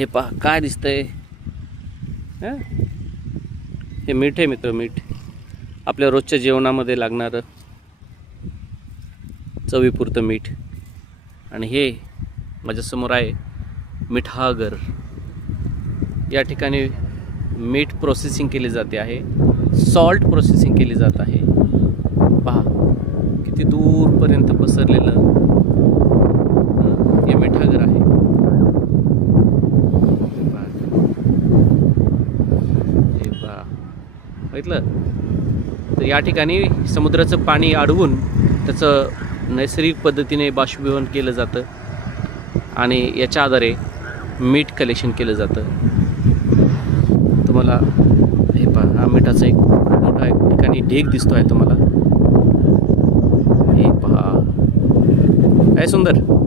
हे पहा काय दिसतंय. हे मीठ आहे मित्र, मीठ आपल्या रोजच्या जेवणामध्ये लागणारं चवीपुरतं मीठ. आणि हे माझ्यासमोर आहे मिठागर. या ठिकाणी मीठ प्रोसेसिंग केली जाते आहे, सॉल्ट प्रोसेसिंग केली जात आहे. पहा किती दूरपर्यंत पसरलेलं हे मिठागर आहे. बघितलं तर या ठिकाणी समुद्राचं पाणी अडवून त्याचं नैसर्गिक पद्धतीने बाष्पीभवन केलं जातं आणि याच्या आधारे मीठ कलेक्शन केलं जातं. तुम्हाला हे पहा, हा मिठाचा एक मोठा एक ठिकाणी ढीग दिसतो आहे तुम्हाला. हे पहा काय सुंदर.